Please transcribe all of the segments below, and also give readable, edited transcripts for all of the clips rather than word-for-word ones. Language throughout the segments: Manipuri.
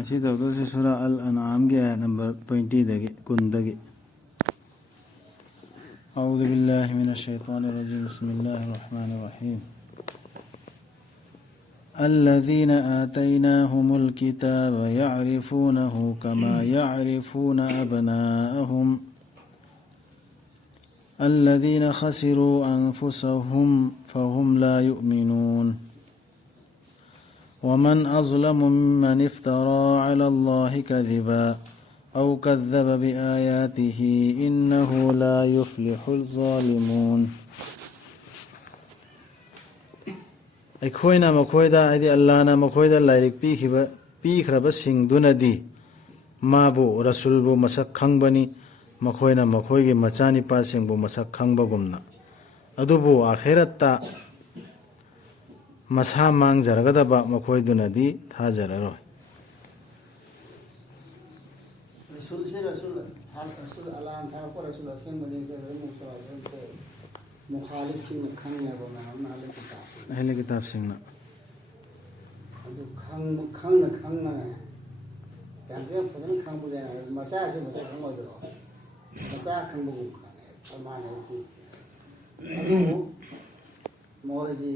أسيد أبدو سورة الأنعام نمبر 20 دقي كن دقي. أعوذ بالله من الشيطان الرجيم. بسم الله الرحمن الرحيم. الذين آتيناهم الكتاب يعرفونه كما يعرفون أبناءهم الذين خسروا أنفسهم فهم لا يؤمنون ومن أظلم ممن افترى على الله كذبا أو كذب بآياته إنه لا يفلح الظالمون. أيكوينا مكويدا أيدي اللهنا مكويدا لايرك بيخرب سيندوندي مابو رسولبو مسك خنبني مكوينا مكويغي مچاني پاسينبو مسك خنبغمنا أدوبو آخرتا مسا مانگ جرگدبا مكويدونادي تاجرروي. رسول الان تھا کو رسول سے مدین سے مخالف سنگ کھنیا کو نام اہل کتاب سنگ ادو کھنگ یانتے فدن کھنگ بجا مسا سے مسا کھنگ ودرو مسا کھنگ بو فرمان ہے کہ ادو موجی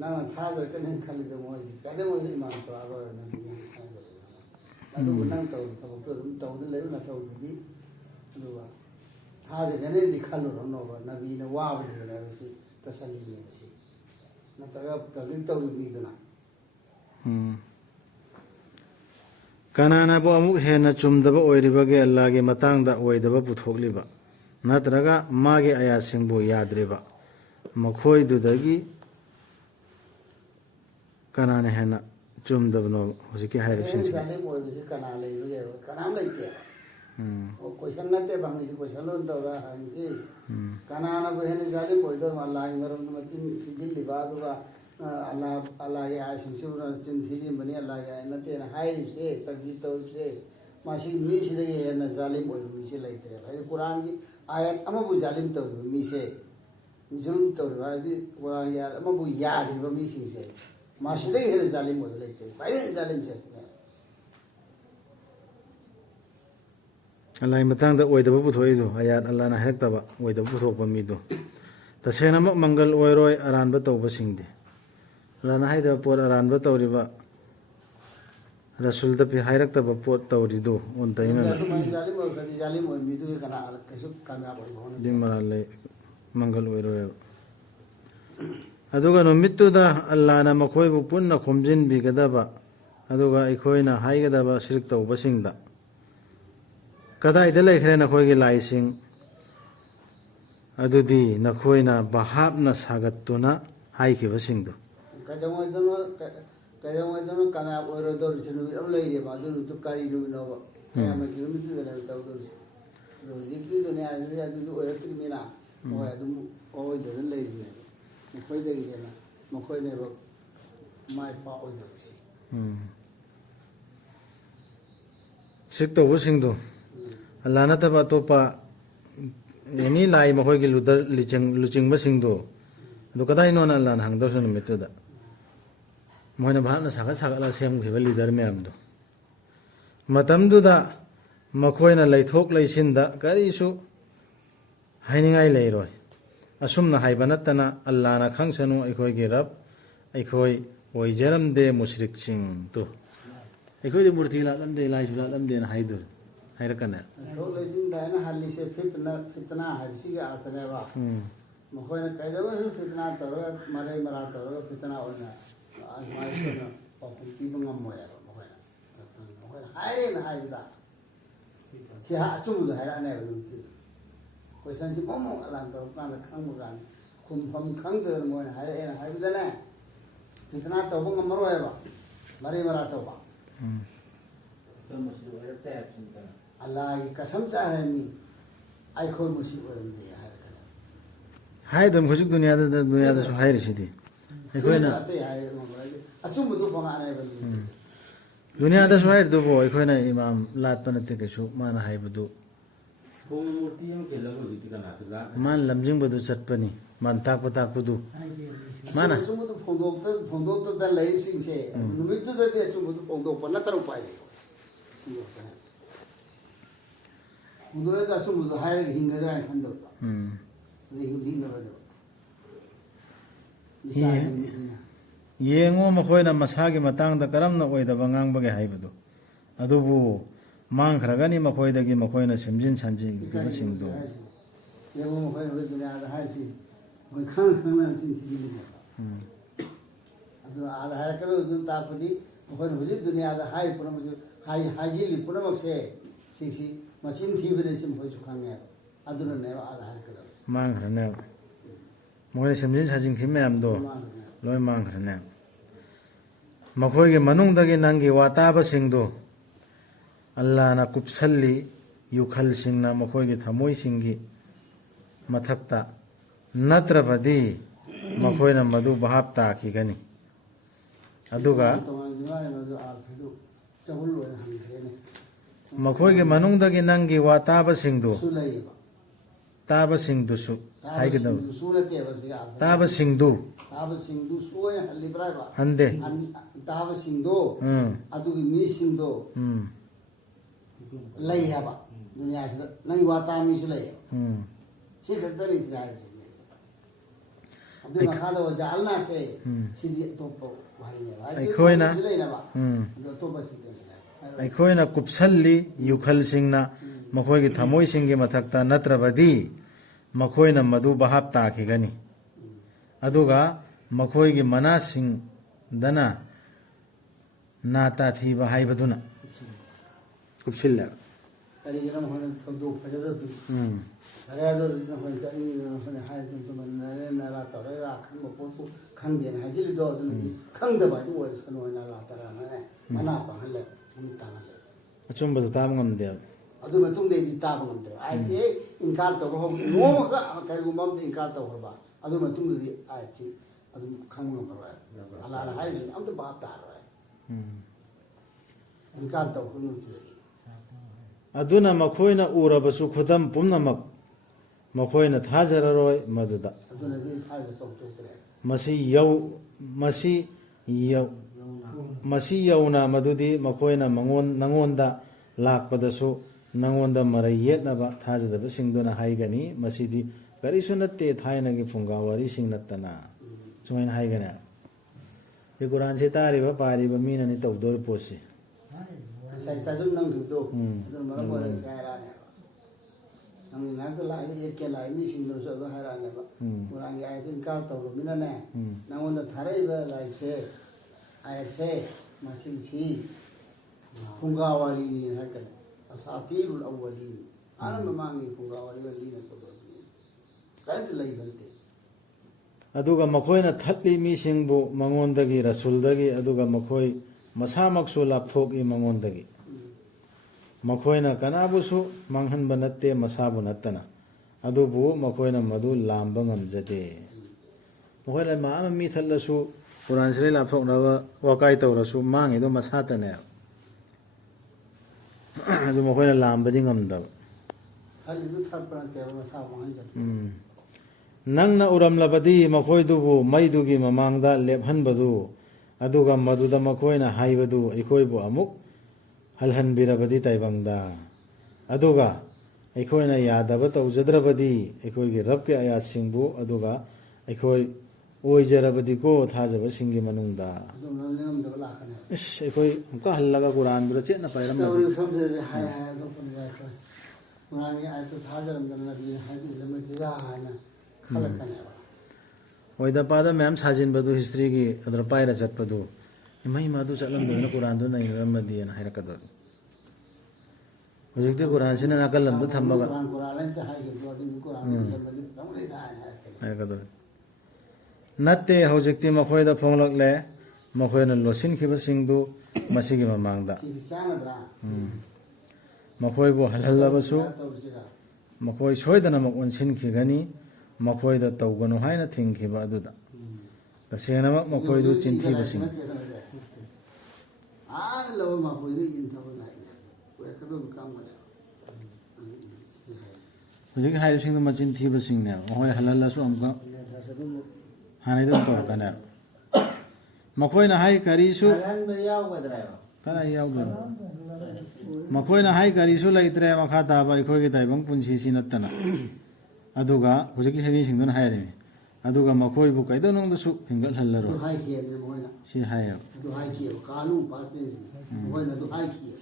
نا تھاجر کنے کھلی دو موجی کدے موجی ایمان تو آگو نبی ادو نن تو تو لے نہ تو دی ادو تھاجر کنے دی کھلو نو نبی نے واو دی نہ سی تسلی لے سی نہ تگا تلی تو دی دنا كانانا بو أمuk هنا چumdaba oiribage Allah ge matangda oidaba puthokliba natraga mage ayasingbu yadreba makhoi dudagi kanana hena chumdabno hojiki hairipsing से कना ले ये कनाम लेते ओ क्वेश्चन नते बांगी से क्वेश्चन लो दौरा हंसी कनाना बहने जाली बोइदर अल्लाह मरम मतिन फिजिल लिबादुगा अल्लाह ये आसिंग से चिन थिजी बनी अल्लाह ये नते न हाई से तकजीब तो से मासी मी से दे ये न जालिम बोइ मी से लेते है कुरान की आयत अम बु जालिम तो मी से जुल्म तो है कुरान यार अम बु याद है मी से मासी दे ये जालिम बोइ लेते भाई जालिम से Allah matangda oidaba puthoidu ayat Allah na hairaktaba oidaba puthokpa midu tasena mangal oiroi aranba tawba singdi Allah na haida pot aranba tawriba rasul da pi hairaktaba pot tawridu ontaina जालिम हो मिदु कना कैसे कामयाब हो ding maralai mangal oiroi aduga no mittuda Allah na makhoibu punna khomjin bigadaba aduga ikhoina haigadaba sirik tawba singda कदाइदा लेखरे नखोइगे lysing अदुदी नखोइना बहाबना सागतुना हाइखिबसिंगदु कदमोइदनो कामयाब ओरो दोरसिनु अब लैरे बादुनु तो कारी नु नो कयाम किलोमीटर दने ताउ दोरस दो जिकि दुनिया से अदु ओरत्रि मिना ओ अदु ओइ दन लैरे नखोइदे गेना नखोइने रो माइ पा ओइ दोरसि सिकतो बुसिंगदु Allah na taba topa yani lai makhoi gi ludar luching ba singdo do kadai non Allah na hangdor sun mitu da moina bhana saga la sem khiba leader me am do matam du da makhoi na laithok laisin da kari su hainingai leiroi asum na haibana tana Allah na khangsanu aikhoi gi rab aikhoi oijaram de mushrik sing tu aikhoi de murti la lam de lai su la lam de na haidur hairkana तो लेकिन दाना हल्ली से फितना है इसी के आतने बा मखोय ने कह देबो फितना तरो मारे मरा तरो फितना होना आजमाइश होना पपुती बंगम मोया मखोय हायरे न हायदा से हा चुम दो हायरा ने बलुती क्वेश्चन से मोमो अलान तो कान खंग मुगान खुम फम खंग दे मोय हायरे न हायदा ने फितना तो बंगम मरो है बा मारे मरा तो बा तो मुश्किल है तैयार चिंता अल्लाह की कसम चाहे मी आई खोल मुसीबत में दे यार कर हाय तुम खुशी दुनिया दा सु हाय रसीदी कोई ना अचुम दु फंगाने बली दुनिया दा सु हाय दु बो कोई ना इमाम लात पनते के सु मान हाय बदु फोम मूर्ति में केला को दिति का नासला मान लमजिंग बदु चटपनी मान ताक बदु mana sumbu tu pondok tu dah lahir sing se numit tu dah dia sumbu tu pondok pernah taruh pai ꯍꯣꯡꯗꯣꯛꯂꯒ ꯑꯆꯨꯝꯕꯗꯣ ꯍꯥꯏꯔꯒ ꯍꯤꯡꯒꯗ꯭ꯔꯥ ꯍꯥꯏꯅ ꯈꯟꯗꯕ ꯎꯝ ꯑꯗꯩ ꯍꯤꯡꯅꯕꯗꯕ ꯌꯦꯡꯉꯣ ꯃꯈꯣꯏꯅ ꯃꯁꯥꯒꯤ ꯃꯇꯥꯡꯗ ꯀꯔꯝꯅ ꯑꯣꯏꯗꯕ ꯉꯥꯡꯕꯒꯦ ꯍꯥꯏꯕꯗꯨ ꯑꯗꯨꯕꯨ ꯃꯥꯡꯈ꯭ꯔꯒꯅꯤ ꯃꯈꯣꯏꯗꯒꯤ ꯃꯈꯣꯏꯅ ꯁꯦꯝꯖꯤꯟ ꯁꯥꯟꯖꯤꯟꯈꯤꯕꯁꯤꯡꯗꯨ ꯌꯦꯡꯉꯣ ꯃꯈꯣꯏ ꯗꯨꯅꯤꯌꯥꯗ ꯍꯥꯏꯔꯤꯁꯤ ꯃꯣꯏ ꯈꯪꯅ ꯈꯪꯅ ꯆꯤꯟ ꯊꯤꯖꯤꯜꯂꯤꯅꯦꯕ ꯑꯗꯨ ꯑꯥꯗ ꯍꯥꯏꯔꯛꯀꯗꯕꯗꯨꯅ ꯇꯥꯛꯄꯗꯤ ꯃꯈꯣꯏꯅ ꯍꯧꯖꯤꯛ ꯗꯨꯅꯤꯌꯥꯗ ꯍꯥꯏꯔꯤ ꯄꯨꯝꯅꯃꯛꯁꯨ ꯍꯥꯏꯖꯤꯜꯂꯤ ꯄꯨꯝꯅꯃꯛꯁꯦ ꯁꯤꯁꯤ ꯃꯆꯤꯟ ꯊꯤꯕꯅꯤ ꯁꯤ ꯃꯈꯣꯏꯁꯨ ꯈꯪꯉꯦꯕ ꯑꯗꯨꯅꯅꯦꯕ ꯑꯥꯗ ꯍꯥꯏꯔꯛꯀꯗꯕꯁꯦ ꯃꯥꯡꯈ꯭ꯔꯅꯦꯕ ꯃꯈꯣꯏꯅ ꯁꯦꯝꯖꯤꯟ ꯁꯥꯖꯤꯟꯈꯤꯕ ꯃꯌꯥꯝꯗꯣ ꯂꯣꯏ ꯃꯥꯡꯈ꯭ꯔꯅꯦꯕ ꯃꯈꯣꯏꯒꯤ ꯃꯅꯨꯡꯗꯒꯤ ꯅꯪꯒꯤ ꯋꯥ ꯇꯥꯕꯁꯤꯡꯗꯨ ꯑꯜꯂꯥꯍꯅ ꯀꯨꯞꯁꯜꯂꯤ ꯌꯨꯈꯜꯁꯤꯡꯅ ꯃꯈꯣꯏꯒꯤ ꯊꯃꯣꯏꯁꯤꯡꯒꯤ ꯃꯊꯛꯇ ꯅꯠꯇ꯭ꯔꯕꯗꯤ ꯃꯈꯣꯏꯅ ꯃꯗꯨ ꯚꯥꯞ ꯇꯥꯈꯤꯒꯅꯤ ꯑꯗꯨꯒ ꯃꯈꯣꯏꯒꯤ ꯃꯅꯨꯡꯗꯒꯤ ꯅꯪꯒꯤ ꯋꯥ ꯇꯥꯕꯁꯤꯡꯗꯨꯁꯨ ꯍꯥꯏꯒꯗꯕ ꯇꯥꯕꯁꯤꯡꯗꯨ ꯍꯟꯗꯦ ꯇꯥꯕꯁꯤꯡꯗꯣ ꯑꯗꯨꯒꯤ ꯃꯤꯁꯤꯡꯗꯣ ꯂꯩ ꯍꯥꯏꯕ ꯗꯨꯅꯤꯌꯥꯁꯤꯗ ꯅꯪꯒꯤ ꯋꯥ ꯇꯥꯕ ꯃꯤꯁꯨ ꯂꯩꯌꯦꯕ ꯁꯤ ꯈꯛꯇꯅꯤ ꯁꯤꯗ ꯍꯥꯏꯔꯤꯁꯦ ꯑꯗꯨ ꯃꯈꯥꯗ ꯋꯥꯖꯥꯜꯅꯥꯁꯦ ꯁꯤꯗꯤ ꯑꯇꯣꯞꯄ ꯋꯥꯍꯩꯅꯦꯕ ꯑꯩꯈꯣꯏꯅ ꯂꯩꯅꯕ ꯑꯗꯨ ꯑꯇꯣꯞꯄ ꯁꯤꯗ ꯑꯩꯈꯣꯏꯅ ꯀꯨꯞꯁꯜꯂꯤ ꯌꯨꯈꯜꯁꯤꯡꯅ ꯃꯈꯣꯏꯒꯤ ꯊꯃꯣꯏꯁꯤꯡꯒꯤ ꯃꯊꯛꯇ ꯅꯠꯇ꯭ꯔꯕꯗꯤ ꯃꯈꯣꯏꯅ ꯃꯗꯨ ꯚꯥꯞ ꯇꯥꯈꯤꯒꯅꯤ ꯑꯗꯨꯒ ꯃꯈꯣꯏꯒꯤ ꯃꯅꯥꯁꯤꯡꯗꯅ ꯅꯥ ꯇꯥꯊꯤꯕ ꯍꯥꯏꯕꯗꯨꯅ ꯀꯨꯞꯁꯤꯜꯂꯦꯕ ꯀꯔꯤꯒꯤꯅꯣ ꯃꯈꯣꯏꯅ ꯊꯧꯗꯣꯛ ꯐꯖꯗꯕꯗꯨ ꯐꯔꯦ ꯑꯗꯨꯗꯤ ꯅꯈꯣꯏꯅ ꯆꯠꯅꯤꯡꯉꯤꯗꯅ ꯅꯈꯣꯏꯅ ꯍꯥꯏꯗꯅ ꯅꯔꯥ ꯇꯧꯔꯒ ꯈꯪꯕ ꯄꯣꯠꯄꯨ ꯈꯪꯗꯦꯅ ꯍꯥꯏꯖꯤꯜꯂꯤꯗꯣ ꯑꯗꯨꯅꯗꯤ ꯈꯪꯗꯕ ꯍꯥꯏꯗꯨ ꯑꯣꯏꯔꯁꯅꯨ ꯍꯥꯏꯅ ꯑꯜꯂꯥꯍ ꯇꯥꯂꯥꯅ ꯃꯅꯥ ꯄꯥꯡꯍꯜꯂꯦ ꯃꯃꯤꯠ ꯇꯥꯡꯍꯜꯂꯦ ꯑꯆꯨꯝꯕꯗꯨ ꯇꯥꯕ ꯉꯝꯗꯦꯕ ꯑꯗꯨ ꯃꯇꯨꯡꯗꯩꯗꯤ ꯇꯥꯕ ꯉꯝꯗ꯭ꯔꯦꯕ ꯑꯥꯌꯠꯁꯤ ꯍꯦꯛ ꯏꯟꯀꯥꯔ ꯇꯧꯕ ꯍꯧ ꯅꯣꯡꯃꯒ ꯀꯔꯤꯒꯨꯝꯕ ꯑꯝꯇ ꯏꯟꯀꯥꯔ ꯇꯧꯈ꯭ꯔꯕ ꯑꯗꯨ ꯃꯇꯨꯡꯗꯗꯤ ꯑꯥꯌꯠꯁꯤ ꯑꯗꯨꯝ ꯈꯪꯕ ꯉꯝꯃꯔꯣꯏ ꯑꯜꯂꯥꯍꯅ ꯍꯥꯏꯔꯤꯁꯤ ꯑꯝꯇ ꯚꯥꯞ ꯇꯥꯔꯔꯣꯏ ꯏꯟꯀꯥꯔ ꯇꯧꯕ ꯅꯨꯃꯤꯠꯇꯨꯗꯒꯤ ꯑꯗꯨꯅ ꯃꯈꯣꯏꯅ ꯎꯔꯕꯁꯨ ꯈꯨꯗꯝ ꯄꯨꯝꯅꯃꯛ ꯃꯈꯣꯏꯅ ꯊꯥꯖꯔꯔꯣꯏ ꯃꯗꯨꯗ ꯑꯗꯨꯅꯗꯤ ꯊꯥꯖꯕ ꯇꯧꯗ꯭ꯔꯦ ꯃꯁꯤ ꯌꯧꯅ ꯃꯗꯨꯗꯤ ꯃꯈꯣꯏꯅ ꯅꯉꯣꯟꯗ ꯂꯥꯛꯄꯗꯁꯨ ꯅꯉꯣꯟꯗ ꯃꯔꯩ ꯌꯦꯠꯅꯕ ꯊꯥꯖꯗꯕꯁꯤꯡꯗꯨꯅ ꯍꯥꯏꯒꯅꯤ ꯃꯁꯤꯗꯤ ꯀꯔꯤꯁꯨ ꯅꯠꯇꯦ ꯊꯥꯏꯅꯒꯤ ꯐꯨꯡꯒꯥ ꯋꯥꯔꯤꯁꯤꯡ ꯅꯠꯇꯅ ꯁꯨꯃꯥꯏꯅ ꯍꯥꯏꯒꯅꯤ ꯁꯤ ꯀꯨꯔꯥꯟꯁꯤ ꯇꯥꯔꯤꯕ ꯄꯥꯔꯤꯕ ꯃꯤꯅꯅꯤ ꯇꯧꯗꯣꯔꯤ ꯄꯣꯠꯁꯤ ꯉꯁꯥꯏ ꯆꯥꯖꯨꯝ ꯅꯪꯈꯤꯕꯗꯣ ꯑꯗꯨꯅ ꯃꯔꯝ ꯑꯣꯏꯔꯒ ꯍꯥꯏꯔꯛꯑꯅꯦꯕ ꯅꯪꯒꯤ ꯉꯥꯛꯇ ꯂꯥꯛꯏꯕ ꯌꯦꯠꯀꯦ ꯂꯥꯛꯏꯕ ꯃꯤꯁꯤꯡꯗꯨꯁꯨ ꯑꯗꯨꯝ ꯍꯥꯏꯔꯛꯑꯅꯦꯕ ꯀꯨꯔꯥꯟꯒꯤ ꯑꯥꯌꯠꯇꯨ ꯏꯟꯀꯥꯔ ꯇꯧꯔꯕꯅꯤꯅꯅꯦ ꯅꯪꯉꯣꯟꯗ ꯊꯥꯔꯛꯏꯕ ꯂꯥꯏꯔꯤꯛꯁꯦ ꯑꯥꯌꯠꯁꯦ ꯃꯁꯤꯁꯤ ꯐꯨꯡꯒꯥ ꯋꯥꯔꯤꯅꯤ ꯍꯥꯏꯔꯛꯀꯅꯤ ꯑꯁꯥꯇꯤꯔꯨꯜ ꯑꯋ꯭ꯋꯥꯂꯤꯟ ꯍꯥꯟꯅ ꯃꯃꯥꯡꯒꯤ ꯐꯨꯡꯒꯥ ꯋꯥꯔꯤꯒ ꯂꯤꯔꯛꯄꯗꯣ ꯑꯗꯨꯅꯤ ꯀꯔꯤꯝꯇ ꯂꯩꯕ ꯅꯠꯇꯦ ꯑꯗꯨꯒ ꯃꯈꯣꯏꯅ ꯊꯠꯂꯤ ꯃꯤꯁꯤꯡꯕꯨ ꯃꯉꯣꯟꯗꯒꯤ ꯔꯁꯨꯜꯗꯒꯤ ꯑꯗꯨꯒ ꯃꯈꯣꯏ ꯃꯁꯥꯃꯛꯁꯨ ꯂꯥꯞꯊꯣꯛꯏ ꯃꯉꯣꯟꯗꯒꯤ ꯃꯈꯣꯏꯅ ꯀꯅꯥꯕꯨꯁꯨ ꯃꯥꯡꯍꯟꯕ ꯅꯠꯇꯦ ꯃꯁꯥꯕꯨ ꯅꯠꯇꯅ ꯑꯗꯨꯕꯨ ꯃꯈꯣꯏꯅ ꯃꯗꯨ ꯂꯥꯝꯕ ꯉꯝꯖꯗꯦ ꯃꯈꯣꯏꯅ ꯃꯌꯥꯝ ꯃꯤ ꯊꯠꯂꯁꯨ ꯀꯨꯔꯥꯟꯁꯤꯗꯩ ꯂꯥꯞꯊꯣꯛꯅꯕ ꯋꯥꯀꯥꯏ ꯇꯧꯔꯁꯨ ꯃꯥꯡꯉꯤꯗꯣ ꯃꯁꯥꯇꯅꯦꯕ ꯑꯗꯨ ꯃꯈꯣꯏꯅ ꯂꯥꯝꯕꯗꯤ ꯉꯝꯗꯕ ꯅꯪꯅ ꯎꯔꯝꯂꯕꯗꯤ ꯃꯈꯣꯏꯗꯨꯕు ꯃꯩꯗꯨꯒꯤ ꯃꯃꯥꯡꯗ ꯂꯦꯞꯍꯟꯕꯗꯨ ꯑꯗꯨꯒ ꯃꯗꯨꯗ ꯃꯈꯣꯏꯅ ꯍꯥꯏꯕꯗꯨ ꯑꯩꯈꯣꯏꯕꯨ ꯑꯃꯨꯛ ꯍꯜꯍꯟꯕꯤꯔꯕꯗꯤ ꯇꯥꯏꯕꯪꯗ ꯑꯗꯨꯒ ꯑꯩꯈꯣꯏꯅ ꯌꯥꯗꯕ ꯇꯧꯖꯗ꯭ꯔꯕꯗꯤ ꯑꯩꯈꯣꯏꯒꯤ ꯔꯕꯀꯤ ꯑꯌꯥꯠꯁꯤꯡꯕꯨ ꯑꯗꯨꯒ ꯑꯩꯈꯣꯏ ꯑꯣꯏꯖꯔꯕꯗꯤꯀꯣ ꯊꯥꯖꯕꯁꯤꯡꯒꯤ ꯃꯅꯨꯡꯗ ꯏꯁ ꯑꯩꯈꯣꯏ ꯑꯃꯨꯛꯀ ꯍꯜꯂꯒ ꯀꯨꯔꯥꯟꯗꯨꯗ ꯆꯦꯠꯅ ꯄꯥꯏꯔꯝꯃꯗꯤ ꯑꯣꯏꯗ ꯄꯥꯗ ꯃꯌꯥꯝ ꯁꯥꯖꯤꯟꯕꯗꯨ ꯍꯤꯁꯇ꯭ꯔꯤꯒꯤ ꯑꯗꯨꯗ ꯄꯥꯏꯔ ꯆꯠꯄꯗꯨ ꯏꯃꯩ ꯃꯗꯨ ꯆꯠꯂꯝꯗꯗꯅ ꯀꯨꯔꯥꯟꯗꯨ ꯅꯩꯅꯔꯝꯃꯗꯤꯅ ꯍꯥꯏꯔꯛꯀꯗꯧꯔꯤ ꯍꯧꯖꯤꯛꯇꯤ ꯀꯨꯔꯥꯟꯁꯤꯅ ꯅꯥꯀꯜ ꯑꯃꯗ ꯊꯝꯃꯒ ꯍꯥꯏꯔꯛꯀꯗꯧꯔꯤ ꯅꯠꯇꯦ ꯍꯧꯖꯤꯛꯇꯤ ꯃꯈꯣꯏꯗ ꯐꯣꯡꯂꯛꯂꯦ ꯃꯈꯣꯏꯅ ꯂꯣꯠꯁꯤꯟꯈꯤꯕꯁꯤꯡꯗꯨ ꯃꯁꯤꯒꯤ ꯃꯃꯥꯡꯗ ꯃꯈꯣꯏꯕꯨ ꯍꯜꯍꯜꯂꯕꯁꯨ ꯃꯈꯣꯏ ꯁꯣꯏꯗꯅꯃꯛ ꯑꯣꯟꯁꯤꯟꯈꯤꯒꯅꯤ ꯃꯈꯣꯏꯗ ꯇꯧꯒꯅꯨ ꯍꯥꯏꯅ ꯊꯤꯡꯈꯤꯕ ꯑꯗꯨꯗ ꯇꯁꯦꯡꯅꯃꯛ ꯃꯈꯣꯏꯗꯨ ꯆꯤꯟꯊꯤꯕꯁꯤꯡ ꯍꯧꯖꯤꯛ ꯍꯥꯏꯔꯤꯕꯁꯤꯡꯗꯨ ꯃꯆꯤꯟ ꯊꯤꯕꯁꯤꯡꯅꯦꯕ ꯃꯈꯣꯏ ꯍꯜꯍꯜꯂꯁꯨ ꯑꯃꯨꯛꯀ ꯍꯥꯟꯅꯩꯗꯨ ꯇꯧꯔꯛꯀꯅꯦꯕ ꯃꯈꯣꯏꯅ ꯍꯥꯏ ꯀꯔꯤꯁꯨ ꯀꯗꯥꯏ ꯌꯥꯎꯗꯣꯏꯅꯣ ꯃꯈꯣꯏꯅ ꯍꯥꯏ ꯀꯔꯤꯁꯨ ꯂꯩꯇ꯭ꯔꯦ ꯃꯈꯥ ꯇꯥꯕ ꯑꯩꯈꯣꯏꯒꯤ ꯇꯥꯏꯕꯪ ꯄꯨꯟꯁꯤꯁꯤ ꯅꯠꯇꯅ ꯑꯗꯨꯒ ꯍꯧꯖꯤꯛꯀꯤ ꯍꯩꯕꯤꯁꯤꯡꯗꯨꯅ ꯍꯥꯏꯔꯤꯅꯤ ꯑꯗꯨꯒ ꯃꯈꯣꯏꯕꯨ ꯀꯩꯗꯧꯅꯨꯡꯗꯁꯨ ꯍꯤꯡꯒꯠꯍꯜꯂꯔꯣꯏ ꯑꯗꯨ ꯍꯥꯏꯈꯤꯑꯕꯅꯦ ꯃꯣꯏꯅ ꯁꯤ ꯍꯥꯏꯌꯦꯕ ꯑꯗꯨ ꯍꯥꯏꯈꯤꯑꯕ ꯀꯥꯅꯨ ꯄꯥꯁꯇꯦꯟꯁꯤ ꯃꯣꯏꯅ ꯑꯗꯨ ꯍꯥꯏꯈꯤꯑꯕ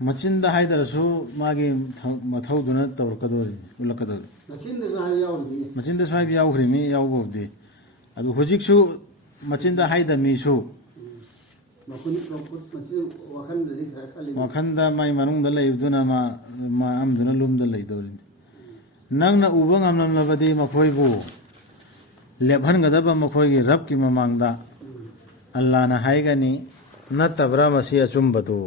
ꯃꯆꯤꯟꯗ ꯍꯥꯏꯗ꯭ꯔꯁꯨ ꯃꯥꯒꯤ ꯃꯊꯧꯗꯨꯅ ꯇꯧꯔꯛꯀꯗꯧꯔꯤ ꯎꯠꯂꯛꯀꯗꯧꯔꯤ ꯃꯆꯤꯟꯗꯁꯨ ꯍꯥꯏꯕ ꯌꯥꯎꯔꯤꯅꯤ ꯃꯆꯤꯟꯗꯁꯨ ꯍꯥꯏꯕ ꯌꯥꯎꯈ꯭ꯔꯤꯃꯤ ꯌꯥꯎꯕꯕꯨꯗꯤ ꯑꯗꯨ ꯍꯧꯖꯤꯛꯁꯨ ꯃꯆꯤꯟꯗ ꯍꯥꯏꯗꯕ ꯃꯆꯤꯟ ꯋꯥꯈꯜꯗꯗꯤ ꯈꯔ ꯈꯜꯂꯤ ꯋꯥꯈꯟꯗ ꯃꯥꯏ ꯃꯅꯨꯡꯗ ꯂꯩꯕꯗꯨꯅ ꯃꯥ ꯑꯃꯗꯨꯅ ꯂꯨꯝꯗ ꯂꯩꯗꯧꯔꯤꯅꯤ ꯅꯪꯅ ꯎꯕ ꯉꯝꯂꯝꯂꯕꯗꯤ ꯃꯈꯣꯏꯕꯨ ꯂꯦꯞꯍꯟꯒꯗꯕ ꯃꯈꯣꯏꯒꯤ ꯔꯕꯀꯤ ꯃꯃꯥꯡꯗ ꯑꯜꯂꯥꯍꯅ ꯍꯥꯏꯒꯅꯤ ꯅꯠꯇꯕ꯭ꯔꯥ ꯃꯁꯤ ꯑꯆꯨꯝꯕꯗꯨ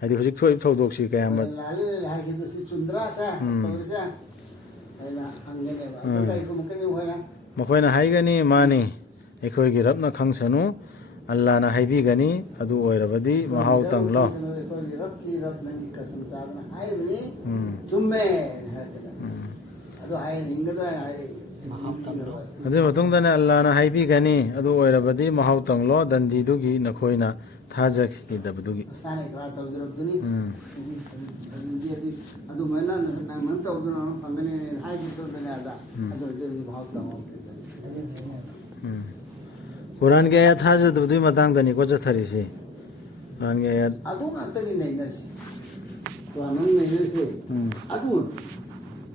ꯍꯥꯏꯗꯤ ꯍꯧꯖꯤꯛ ꯊꯣꯛꯏꯕ ꯊꯧꯗꯣꯛꯁꯤ ꯀꯌꯥꯃꯠ ꯂꯥꯜꯂꯦ ꯍꯥꯏꯈꯤꯕꯗꯨ ꯆꯨꯝꯗ꯭ꯔꯥꯁꯦ ꯇꯧꯔꯤꯁꯦ ꯑꯩꯅ ꯍꯪꯒꯅꯦꯕ ꯑꯗꯨ ꯀꯔꯤ ꯈꯨꯝꯃꯛꯀꯅꯤ ꯃꯈꯣꯏꯅ ꯃꯈꯣꯏꯅ ꯍꯥꯏꯒꯅꯤ ꯃꯥꯅꯤ ꯑꯩꯈꯣꯏꯒꯤ ꯔꯕꯅ ꯈꯪꯁꯅꯨ ꯑꯜꯂꯥꯍꯅ ꯍꯥꯏꯕꯤꯒꯅꯤ ꯑꯗꯨ ꯑꯣꯏꯔꯕꯗꯤ ꯃꯍꯥꯎ ꯇꯪꯂꯣ ꯑꯩꯈꯣꯏꯒꯤ ꯔꯕ ꯅꯪꯒꯤ ꯀꯁꯝ ꯆꯥꯗꯅ ꯍꯥꯏꯔꯤꯕꯅꯤ ꯆꯨꯝꯃꯦ ꯍꯥꯏꯔꯛꯀꯗꯕ ꯑꯗꯨ ꯍꯥꯏꯅ ꯍꯤꯡꯒꯗ꯭ꯔꯥ ꯍꯥꯏꯔꯛꯏ ꯑꯗꯨꯒꯤ ꯃꯇꯨꯡꯗꯅ ꯑꯜꯂꯥꯍꯅ ꯍꯥꯏꯕꯤꯒꯅꯤ ꯑꯗꯨ ꯑꯣꯏꯔꯕꯗꯤ ꯃꯍꯥꯎ ꯇꯪꯂꯣ ꯗꯟꯗꯤꯗꯨꯒꯤ ꯅꯈꯣꯏꯅ ꯊꯥꯖꯈꯤꯗꯕꯗꯨꯒꯤ ꯅꯁꯥꯅ ꯈꯔ ꯇꯧꯖꯔꯕꯗꯨꯅꯤ ꯑꯗꯨꯃꯥꯏꯅ ꯅꯪ ꯇꯧꯗꯨꯅ ꯐꯪꯒꯅꯤ ꯍꯥꯏꯈꯤꯕꯗꯨꯅꯦ ꯑꯗ ꯑꯗꯨ ꯑꯣꯏꯔꯗꯤ ꯃꯍꯥꯎ ꯇꯪꯉꯣ ꯀꯨꯔꯥꯟꯒꯤ ꯑꯌꯥꯠ ꯊꯥꯖꯗꯕꯗꯨꯒꯤ ꯃꯇꯥꯡꯗꯅꯤꯀꯣ ꯆꯠꯊꯔꯤꯁꯤ ꯀꯨꯔꯥꯟꯒꯤ ꯑꯌꯥꯠ ꯑꯗꯨ ꯉꯥꯛꯇꯅꯤ ꯅꯩꯅꯔꯤꯁꯤ ꯀꯨꯔꯥꯟ ꯃꯅꯨꯡ ꯅꯩꯅꯔꯤꯁꯤ ꯑꯗꯨ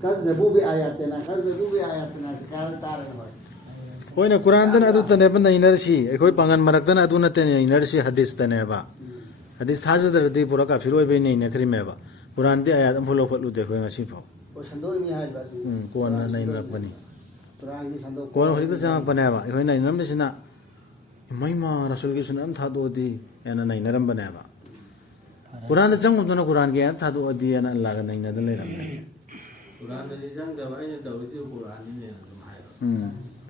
كذبوا بآياتنا سكارة تارة hoina Quran adu taneba nainarsi ekoi pangan maraktana adu nate nainarsi hadis taneba hadis thajadrdi pura kafir oi be nei nakri meba Quran di ayat am follow follow de khoi ngasi pho sando ni hai ba ko na nainak pani Quran ki sando ko hoi ta sang paneba ekoi nainam mesina maima rasul ki sunam thado di yana nainaram baneba Quran da jang mudna Quran ki ayat thado di yana Allah ga nainada le ram Quran da jang da ai da wi Quran ni ne dum hai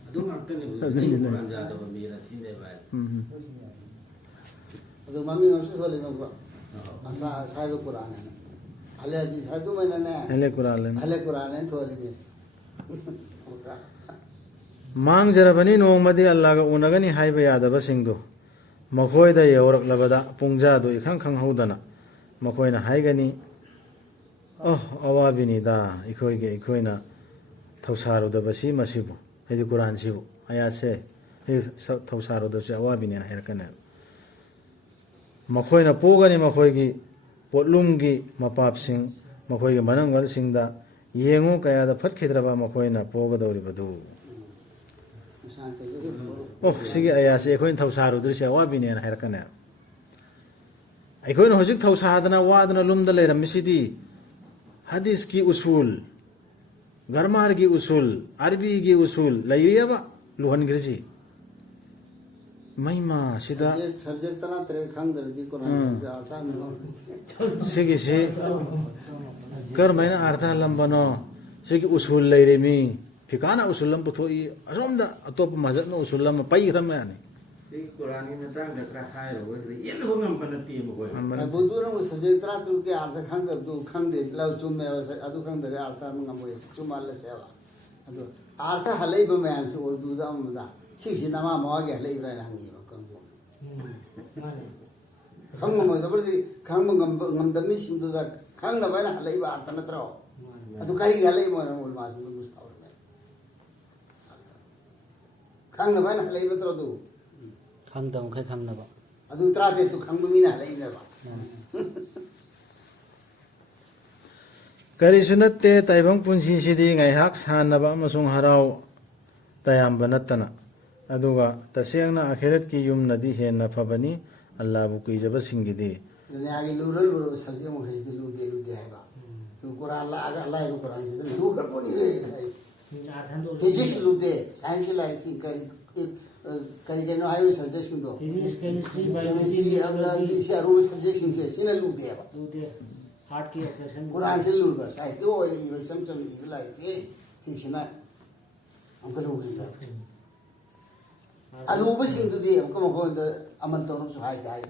adu ngakne ni Quran ja da mi ra sin ne ba adu mami ngam se sole no ba asa sai be Quran ne ale di sai du mena ne hele Quran le ale Quran ne tholi ni mang jarabani nongmadi Allah ga unagani haiba yadaba singdu makhoi da yawrak labada pungja do ikhang khang hodana makhoi na haigani oh awabini da ikoi ge ikoi na thausaru da basi masibu hedi Quran sibu ayat se he thausaru da se awabini na herkana makhoi na pogani makhoi gi potlumgi mapap sing makhoi ge manangal singda yengu kaya da phatkhidraba makhoi na poga dawri badu oh sigi ayat se ikoi thausaru dri se awabini na herkana ikoi na hojik thausadana wadana lumda leiram misidi hadis ki usul grammar ki usul arbi ki usul layaba luhan griji maima sida subject tana tere khang dar di Quran ja ata no sigi se karmaina artha lambano sigi usul lairemi fikana usul lam puthoi asomda atop mazat no usul lam pai ramani Quran ni tang da kra khai ro ye lo ngam pa na ti mo ko budu no subject tana tu ke artha khang dar du khang de lau chum me adu khang dar artha ngam mo chumal la seva adu artha halai ba me am chu du da am da si na ma mo ge halai bra na ngi ba kang bo khang mo da bri khang ngam da mi sim du da khang na ba na halai ba artha na tro adu kari halai mo na mul ma su du sa khang na ba na halai ba tro du khang dam khai khang na ba adu tra de tu khang mi na halai na ba karisu natte taibang punsi sidi ngai hak sanaba amasung harau tayamba nattana aduga tasengna akhirat ki yum nadi henna phabani Allah bu kuijaba singidi dunia ki lura sabji mo khis lu de hai ba tu Quran la aga Allah ko Quran se lu ka ko ni de physics lu de science ki lai si kari jeno hai subject sing do physics chemistry biology chemistry aga di se aru subject sing se sina lu de ba heart ki operation Quran se lu ba sai to oi i sam sam i lai se si sina amka lu ri ba aru ba sing du de amka mo ko da amal to no hai dai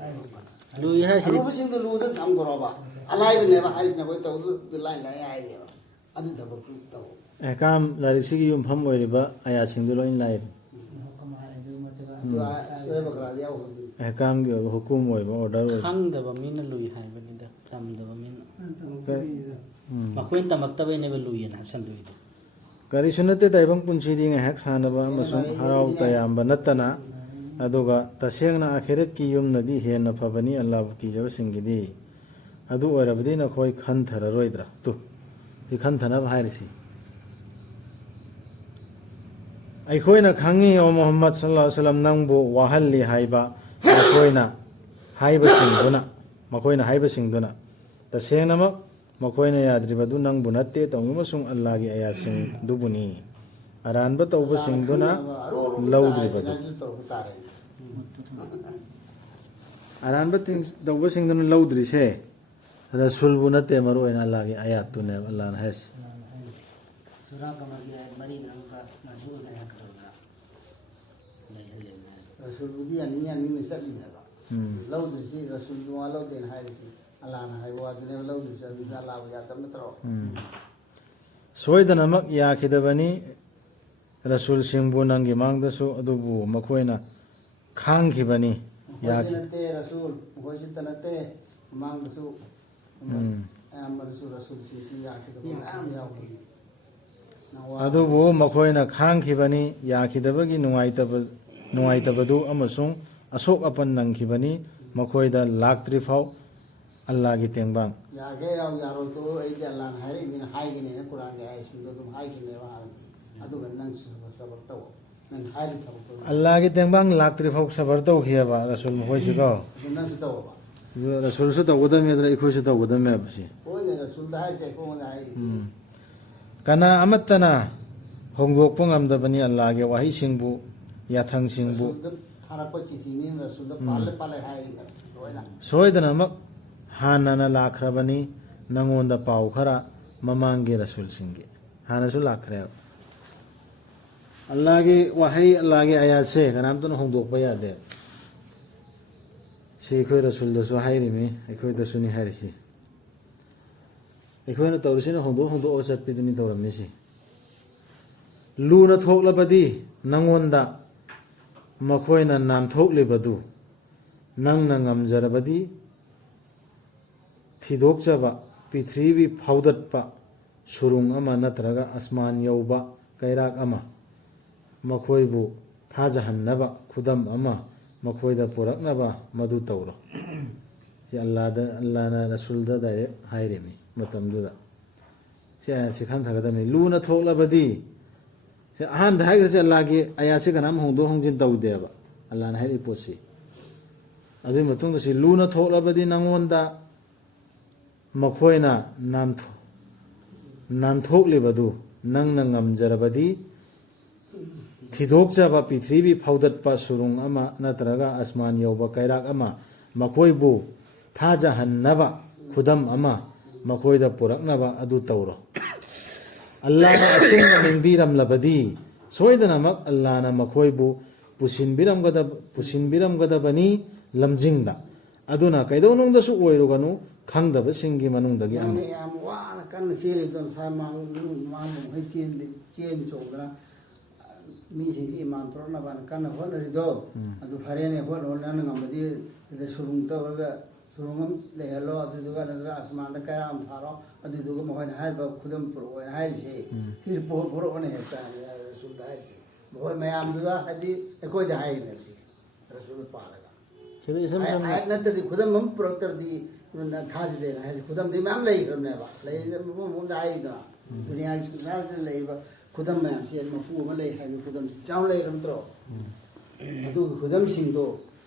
lu ya aru ba sing du lu da kam ko ba alai ne ba hai na ko to du lai lai ai de ba adu da ba tu to ekam larik sigi yum pham oiriba aya singdu loin lai ꯑꯗꯨ ꯁꯣꯏꯕ ꯈꯔ ꯌꯥꯎꯈ꯭ꯔꯕꯅꯤ ꯑꯍꯀꯥꯝꯒꯤ ꯑꯣꯏꯕ ꯍꯨꯀꯨꯝ ꯑꯣꯏꯕ ꯑꯣꯔꯗꯔ ꯑꯣꯏꯕ ꯈꯪꯗꯕ ꯃꯤꯅ ꯂꯨꯏ ꯍꯥꯏꯕꯅꯤꯗ ꯇꯝꯗꯕ ꯃꯤꯅ ꯃꯈꯣꯏꯅ ꯇꯝꯃꯛꯇꯕꯩꯅꯦꯕ ꯂꯨꯏꯌꯦꯅ ꯍꯥꯏꯁꯟꯗꯣꯏꯗꯣ ꯀꯔꯤꯁꯨ ꯅꯠꯇꯦ ꯇꯥꯏꯕꯪ ꯄꯨꯟꯁꯤꯗꯤ ꯉꯥꯏꯍꯥꯛ ꯁꯥꯟꯅꯕ ꯑꯃꯁꯨꯡ ꯍꯔꯥꯎ ꯇꯌꯥꯝꯕ ꯅꯠꯇꯅ ꯑꯗꯨꯒ ꯇꯁꯦꯡꯅ ꯑꯈꯦꯔꯦꯠꯀꯤ ꯌꯨꯝꯅꯗꯤ ꯍꯦꯟꯅ ꯐꯕꯅꯤ ꯑꯜꯂꯥꯍꯕꯨ ꯀꯤꯖꯕꯁꯤꯡꯒꯤꯗꯤ ꯑꯗꯨ ꯑꯣꯏꯔꯕꯗꯤ ꯅꯈꯣꯏ ꯈꯟꯊꯔꯔꯣꯏꯗ꯭ꯔꯥ ꯇꯨ ꯁꯤ ꯈꯟꯊꯅꯕ ꯍꯥꯏꯔꯤꯁꯤ ꯑꯩꯈꯣꯏꯅ ꯈꯪꯉꯤ ꯑꯣ ꯃꯨꯍꯝꯃꯗ ꯁꯜꯂꯜꯂꯥꯍꯨ ꯑꯂꯩꯍꯤ ꯋꯁꯜꯂꯝ ꯅꯪꯕꯨ ꯋꯥꯍꯜꯂꯤ ꯍꯥꯏꯕ ꯃꯈꯣꯏꯅ ꯍꯥꯏꯕꯁꯤꯡꯗꯨꯅ ꯇꯁꯦꯡꯅꯃꯛ ꯃꯈꯣꯏꯅ ꯌꯥꯗ꯭ꯔꯤꯕꯗꯨ ꯅꯪꯕꯨ ꯅꯠꯇꯦ ꯇꯧꯅꯤꯡꯕꯁꯨꯡ ꯑꯜꯂꯥꯍꯒꯤ ꯑꯌꯥꯁꯤꯡꯗꯨꯕꯨꯅꯤ ꯑꯔꯥꯟꯕ ꯇꯧꯕꯁꯤꯡꯗꯨꯅ ꯂꯧꯗ꯭ꯔꯤꯕꯗꯨ ꯑꯔꯥꯟꯕ ꯇꯧꯕꯁꯤꯡꯗꯨꯅ ꯂꯧꯗ꯭ꯔꯤꯁꯦ ꯔꯁꯨꯜꯕꯨ ꯅꯠꯇꯦ ꯃꯔꯨ ꯑꯣꯏꯅ ꯑꯜꯂꯥꯍꯒꯤ ꯑꯌꯥꯠꯇꯨꯅꯦꯕ ꯑꯜꯂꯥꯍꯅ ꯍꯥꯏꯔꯤꯁꯤ ꯁꯨꯔꯥ ꯀꯃꯔꯒꯤ ꯑꯥꯌat 3 ꯅꯪꯕ ꯃꯗꯨꯅ ꯍꯥꯏꯈ꯭ꯔꯕ꯭ꯔꯥ ꯂꯩꯍꯜꯂꯦꯅ ꯔꯁꯨꯜꯕꯨꯗꯤ ꯌꯥꯅꯤꯡ ꯆꯠꯂꯤꯅꯦꯕ ꯂꯧꯗ꯭ꯔꯤꯁꯤ ꯔꯁꯨꯜꯗꯨ ꯋꯥ ꯂꯧꯗꯦꯅ ꯍꯥꯏꯔꯤꯁꯤ ꯑꯜꯂꯥꯍꯅ ꯍꯥꯏꯕ ꯋꯥꯗꯨꯅꯦꯕ ꯂꯧꯗ꯭ꯔꯤꯁꯤ ꯑꯗꯨꯗꯤ ꯑꯜꯂꯥꯍꯕꯨ ꯌꯥꯗꯕ ꯅꯠꯇ꯭ꯔꯣ ꯁꯣꯏꯗꯅꯃꯛ ꯌꯥꯈꯤꯗꯕꯅꯤ ꯔꯁꯨꯜꯁꯤꯡꯕꯨ ꯅꯪꯒꯤ ꯃꯥꯡꯗꯁꯨ ꯑꯗꯨꯕꯨ ꯃꯈꯣꯏꯅ ꯈꯥꯡꯈꯤꯕꯅꯤ ꯃꯈꯣꯏꯁꯤ ꯅꯠꯇꯦ ꯔꯁꯨꯜ ꯃꯈꯣꯏꯁꯤꯇ ꯅꯠꯇꯦ ꯃꯃꯥꯡꯗꯁꯨ ꯑꯌꯥꯝꯕꯅꯁꯨ ꯔꯁꯨꯜꯁꯤꯡꯁꯤ ꯌꯥꯈꯤꯗꯕ ꯃꯌꯥꯝ ꯌꯥꯎꯈꯤ ꯑꯗꯨꯕꯨ ꯃꯈꯣꯏꯅ ꯈꯥꯡꯈꯤꯕꯅꯤ ꯌꯥꯈꯤꯗꯕꯒꯤ ꯅꯨꯡꯉꯥꯏꯇꯕꯗු ꯑꯃꯁꯨꯡ ꯑꯁꯣꯛ ꯑꯄꯟ ꯅꯪꯈꯤꯕꯅꯤ ꯃꯈꯣꯏꯗ ꯂꯥꯛꯇ꯭ꯔꯤꯐꯥꯎ ꯑꯜꯂꯥꯍꯒꯤ ꯇꯦꯡꯕꯥꯡ ꯌꯥꯒꯦ ꯌꯥꯔꯣꯏꯗꯣ ꯑꯩꯗꯤ ꯑꯜꯂꯥꯍꯅ ꯍꯥꯏꯔꯛꯏꯅꯤꯅ ꯍꯥꯏꯒꯅꯦꯅ ꯀꯨꯔꯥꯟꯒꯤ ꯑꯥꯌꯠꯁꯤꯡꯗꯣ ꯑꯗꯨꯝ ꯍꯥꯏꯈꯤꯅꯦꯕ ꯍꯥꯟꯅꯗꯤ ꯑꯗꯨꯒ ꯅꯪꯁꯨ ꯁꯕꯔ ꯇꯧ ꯅꯪ ꯍꯥꯏꯔꯤ ꯊꯕꯛꯇꯣ ꯑꯜꯂꯥꯍꯒꯤ ꯇꯦꯡꯕꯥꯡ ꯂꯥꯛꯇ꯭ꯔꯤꯐꯥꯎ ꯁꯕꯔ ꯇꯧꯈꯤꯑꯕ ꯔꯁꯨꯜ ꯃꯈꯣꯏꯁꯤꯀꯣ ꯑꯗꯨ ꯅꯪꯁꯨ ꯇꯧꯕ ꯔꯁꯨꯜꯁꯨ ꯇꯧꯒꯗꯕꯅꯤ ꯑꯗꯨꯅ ꯑꯩꯈꯣꯏꯁꯨ ꯇꯧꯒꯗꯕꯅꯦꯕ ꯁꯤ ꯍꯣꯏꯅꯦ ꯔꯁꯨꯜꯗ ꯍꯥꯏꯔꯤꯁꯦ ꯑꯩꯈꯣꯏꯉꯣꯟꯗ ꯍꯥꯏꯔꯤꯁꯦ ꯀꯅꯥ ꯑꯃꯠꯇꯅ ꯍꯣꯡꯗꯣꯛꯄ ꯉꯝꯗꯕꯅꯤ ꯑꯜꯂꯥꯍꯒꯤ ꯋꯥꯍꯩꯁꯤꯡꯕꯨ ꯌꯥꯊꯪꯁꯤꯡꯕꯨ ꯔꯁꯨꯜꯗ ꯊꯥꯔꯛꯄ ꯆꯤꯊꯤꯅꯤ ꯔꯁꯨꯜꯗ ꯄꯥꯜꯂꯦ ꯍꯥꯏꯔꯤꯅꯦ ꯂꯣꯏꯅ ꯁꯣꯏꯗꯅꯃꯛ ꯍꯥꯟꯅꯅ ꯂꯥꯛꯈ꯭ꯔꯕꯅꯤ ꯅꯪꯉꯣꯟꯗ ꯄꯥꯎ ꯈꯔ ꯃꯃꯥꯡꯒꯤ ꯔꯁꯨꯜꯁꯤꯡꯒꯤ ꯍꯥꯟꯅꯁꯨ ꯂꯥꯛꯈ꯭ꯔꯦꯕ ꯑꯜꯂꯥꯍꯒꯤ ꯋꯥꯍꯩ ꯑꯜꯂꯥꯍꯒꯤ ꯑꯌꯥꯠꯁꯦ ꯀꯅꯥꯝꯇꯅ ꯍꯣꯡꯗꯣꯛꯄ ꯌꯥꯗꯦ ꯁꯤ ꯑꯩꯈꯣই ꯔꯁꯨꯜꯗꯁꯨ ꯍꯥꯏꯔꯤꯃꯤ ꯑꯩꯈꯣꯏꯗꯁꯨꯅꯤ ꯍꯥꯏꯔꯤꯁꯤ ꯑꯩꯈꯣꯏꯅ ꯇꯧꯔꯤꯁꯤꯅ ꯍꯣꯡꯗꯣꯛꯑꯒ ꯆꯠꯄꯤꯗꯨꯅꯤ ꯇꯧꯔꯝꯃꯤꯁꯤ ꯂꯨꯅ ꯊꯣꯛꯂꯕꯗꯤ ꯅꯪꯉꯣꯟꯗ ꯃꯈꯣꯏꯅ ꯅꯥꯟꯊꯣꯛꯂꯤꯕꯗꯨ ꯅꯪꯅ ꯉꯝꯖꯔꯕꯗꯤ ꯊꯤꯗꯣꯛꯆꯕ ꯄ꯭ꯔꯤꯊꯤꯕꯤ ꯐꯥꯎꯗꯠꯄ ꯁꯨꯔꯨꯡ ꯑꯃ ꯅꯠꯇ꯭ꯔꯒ ꯑꯁꯃꯥꯟ ꯌꯧꯕ ꯀꯩꯔꯥꯛ ꯑꯃ ꯃꯈꯣꯏꯕꯨ ꯊꯥꯖꯍꯟꯅꯕ ꯈꯨꯗꯝ ꯑꯃ ꯃꯈꯣꯏꯗ ꯄꯨꯔꯛꯅꯕ ꯃꯗꯨ ꯇꯧꯔꯣ ꯁꯤ ꯑꯜꯂꯥꯍꯅ ꯔꯁꯨꯜꯗ ꯗꯥꯏꯔꯦꯛ ꯍꯥꯏꯔꯤꯃꯤ ꯃꯇꯝꯗꯨꯗ ꯁꯤ ꯑꯌꯥꯠꯁꯤ ꯈꯟꯊꯒꯗꯕꯅꯤ ꯂꯨꯅ ꯊꯣꯛꯂꯕꯗꯤ ꯁꯤ ꯑꯍꯥꯟꯕꯗ ꯍꯥꯏꯈ꯭ꯔꯁꯤ ꯑꯜꯂꯥꯍꯒꯤ ꯑꯌꯥꯠꯁꯤ ꯀꯅꯥꯝ ꯍꯣꯡꯗꯣꯛ ꯍꯣꯡꯖꯤꯟ ꯇꯧꯗꯦꯕ ꯑꯜꯂꯥꯍꯅ ꯍꯥꯏꯔꯤꯕ ꯄꯣꯠꯁꯤ ꯑꯗꯨꯒꯤ ꯃꯇꯨꯡꯗ ꯁꯤ ꯂꯨꯅ ꯊꯣꯛꯂꯕꯗꯤ ꯅꯪꯉꯣꯟꯗ ꯃꯈꯣꯏꯅ ꯅꯥꯟꯊꯣꯛꯂꯤꯕꯗꯨ ꯅꯪꯅ ꯉꯝꯖꯔꯕꯗꯤ ꯊꯤꯗꯣꯛꯆꯕ ꯄ꯭ꯔꯤꯊꯤꯕꯤ ꯐꯥꯎꯗꯠꯄ ꯁꯨꯔꯨꯡ ꯑꯃ ꯅꯠꯇ꯭ꯔꯒ ꯑꯁꯃꯥꯟ ꯌꯧꯕ ꯀꯩꯔꯥꯛ ꯑꯃ ꯃꯈꯣꯏꯕꯨ ꯊꯥꯖꯍꯟꯅꯕ ꯈꯨꯗꯝ ꯑꯃ ꯃꯈꯣꯏꯗ ꯄꯨꯔꯛꯅꯕ ꯑꯗꯨ ꯇꯧꯔꯣ ꯑꯜꯂꯥꯍꯅ ꯑꯁꯦꯡꯕ ꯅꯤꯡꯕꯤꯔꯝꯂꯕꯗꯤ ꯁꯣꯏꯗꯅꯃꯛ ꯑꯜꯂꯥꯍꯅ ꯃꯈꯣꯏꯕꯨ ꯄꯨꯁꯤꯟꯕꯤꯔꯝꯒꯗꯕꯅꯤ ꯂꯝꯖꯤꯡꯗ ꯑꯗꯨꯅ ꯀꯩꯗꯧꯅꯨꯡꯗꯁꯨ ꯑꯣꯏꯔꯨꯒꯅꯨ ꯈꯪꯗꯕꯁꯤꯡꯒꯤ ꯃꯅꯨꯡꯗꯒꯤ ꯑꯃ ꯌꯥꯝ ꯋꯥꯅ ꯀꯟꯅ ꯆꯦꯜꯂꯤꯗꯣ ꯃꯥꯡꯈꯩ ꯆꯦꯟ ꯆꯣꯡꯗꯅ ꯃꯤꯁꯤꯡꯁꯤ ꯏꯃꯥꯟ ꯄꯨꯔꯛꯅꯕꯅ ꯀꯟꯅ ꯍꯣꯠꯅꯔꯤꯗꯣ ꯑꯗꯨ ꯐꯔꯦꯅꯦ ꯍꯣꯠꯅ ꯅꯪꯅ ꯉꯝꯃꯗꯤ ꯑꯗꯨꯗ ꯁꯨꯔꯨꯡ ꯇꯧꯔꯒ ꯁꯨꯔꯨꯡ ꯑꯃ ꯂꯩꯍꯜꯂꯣ ꯑꯗꯨꯗꯨꯒ ꯅꯠꯇ꯭ꯔꯒ ꯑꯁꯃꯥꯟꯗ ꯀꯌꯥ ꯑꯃ ꯊꯥꯔꯣ ꯑꯗꯨꯗꯨꯒ ꯃꯈꯣꯏꯅ ꯍꯥꯏꯔꯤꯕ ꯈꯨꯗꯝ ꯄꯨꯔꯛꯑꯣꯅ ꯍꯥꯏꯔꯤꯁꯦ ꯁꯤꯁꯨ ꯄꯨꯔꯛꯑꯣꯅꯦ ꯍꯦꯛꯇ ꯔꯁꯨꯜꯗ ꯍꯥꯏꯔꯤꯁꯦ ꯃꯈꯣꯏ ꯃꯌꯥꯝꯗꯨꯗ ꯍꯥꯏꯗꯤ ꯑꯩꯈꯣꯏꯗ ꯍꯥꯏꯔꯤꯅꯦꯕ ꯁꯤꯁꯦ ꯔꯁꯨꯜꯗ ꯄꯥꯜꯂꯒ ꯁꯤꯗ ꯏꯁꯝ ꯁꯝꯅ ꯍꯥꯏ ꯅꯠꯇ꯭ꯔꯗꯤ ꯈꯨꯗꯝ ꯑꯃ ꯄꯨꯔꯛꯇ꯭ꯔꯗꯤ ꯊꯥꯖꯗꯦꯅ ꯍꯥꯏꯁꯦ ꯈꯨꯗꯝꯗꯤ ꯃꯌꯥꯝ ꯂꯩꯈ꯭ꯔꯕꯅꯦꯕ ꯃꯐꯝ ꯃꯐꯝꯗ ꯍꯥꯏꯔꯤꯗꯅ ꯗꯨꯅꯤꯌꯥꯒꯤ ꯁꯪꯁꯥꯔꯁꯤꯗ ꯂꯩꯔꯤꯕ ꯈꯨꯗꯝ ꯃꯌꯥꯝꯁꯦ ꯃꯄꯨ ꯑꯃ ꯂꯩ ꯍꯥꯏꯕ ꯈꯨꯗꯝꯁꯤ ꯆꯥꯎꯅ ꯂꯩꯔꯕ ꯅꯠꯇ꯭ꯔꯣ ꯑꯗꯨꯒꯤ ꯈꯨꯗꯝꯁꯤꯡꯗꯣ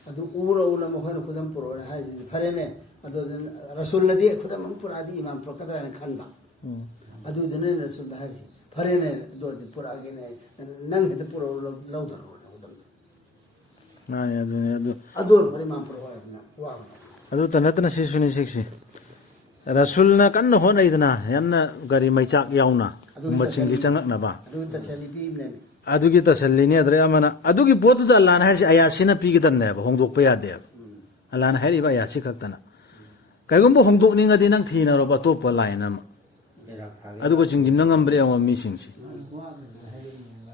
ꯑꯗꯨ ꯎꯔ ꯃꯈꯣꯏꯅ ꯈꯨꯗꯝ ꯄꯨꯔꯛꯑꯣꯅ ꯍꯥꯏꯁꯤꯗꯤ ꯐꯔꯦꯅꯦ ꯑꯗꯨ ꯔꯁꯨꯜꯅꯗꯤ ꯈꯨꯗꯝ ꯑꯃ ꯄꯨꯔꯛꯑꯗꯤ ꯏꯃꯥꯟ ꯄꯨꯔꯛꯀꯗ꯭ꯔꯥꯅ ꯈꯟꯕ ꯑꯗꯨꯗꯨꯅ ꯔꯁꯨꯜꯗ ꯍꯥꯏꯔꯤꯁꯤ ꯐꯔꯦꯅꯦ ꯑꯗꯨꯗꯤ ꯄꯨꯔꯛꯑꯒꯦꯅꯦ ꯅꯪ ꯍꯦꯛꯇ ꯄꯨꯔꯛꯑꯣ ꯂꯧꯊꯔꯛꯑꯣ ꯃꯥꯅꯤ ꯑꯗꯨꯅꯤ ꯑꯗꯨ ꯐꯔꯦ ꯏꯃꯥꯟ ꯄꯨꯔꯛꯑꯣ ꯋꯥꯕꯅ ꯑꯗꯨꯇ ꯅꯠꯇꯅ ꯁꯤꯁꯨꯅꯤ ꯁꯤꯛꯁꯤ ꯔꯁꯨꯜꯅ ꯀꯟꯅ ꯍꯣꯠꯅꯩꯗꯅ ꯌꯥꯝꯅ ꯒꯥꯔꯤ ꯃꯩꯆꯥꯛ ꯌꯥꯎꯅ ꯎꯝꯃꯠꯁꯤꯡꯁꯤ ꯆꯪꯉꯛꯅꯕ ꯑꯗꯨꯒꯤ ꯇꯁꯜꯂꯤ ꯄꯤꯕꯅꯦ ꯑꯗꯨꯒꯤ ꯇꯁꯜꯂꯤꯅꯤ ꯑꯗꯩ ꯑꯃꯅ ꯑꯗꯨꯒꯤ ꯄꯣꯠꯇꯨꯗ ꯑꯜꯂꯥꯍꯅ ꯍꯥꯏꯔꯤꯁꯤ ꯑꯌꯥꯠꯁꯤꯅ ꯄꯤꯒꯗꯕꯅꯦꯕ ꯍꯣꯡꯗꯣꯛꯄ ꯌꯥꯗꯦꯕ ꯑꯜꯂꯥꯍꯅ ꯍꯥꯏꯔꯤꯕ ꯑꯌꯥꯠꯁꯤ ꯈꯛꯇꯅ ꯀꯩꯒꯨꯝꯕ ꯍꯣꯡꯗꯣꯛꯅꯤꯡꯉꯗꯤ ꯅꯪ ꯊꯤꯅꯔꯣꯕ ꯑꯇꯣꯞꯄ ꯂꯥꯏꯟ ꯑꯃ ꯑꯗꯨꯒ ꯆꯤꯡꯖꯤꯟꯕ ꯉꯝꯕ꯭ꯔꯥ ꯌꯦꯡꯉꯣ ꯃꯤꯁꯤꯡꯁꯤ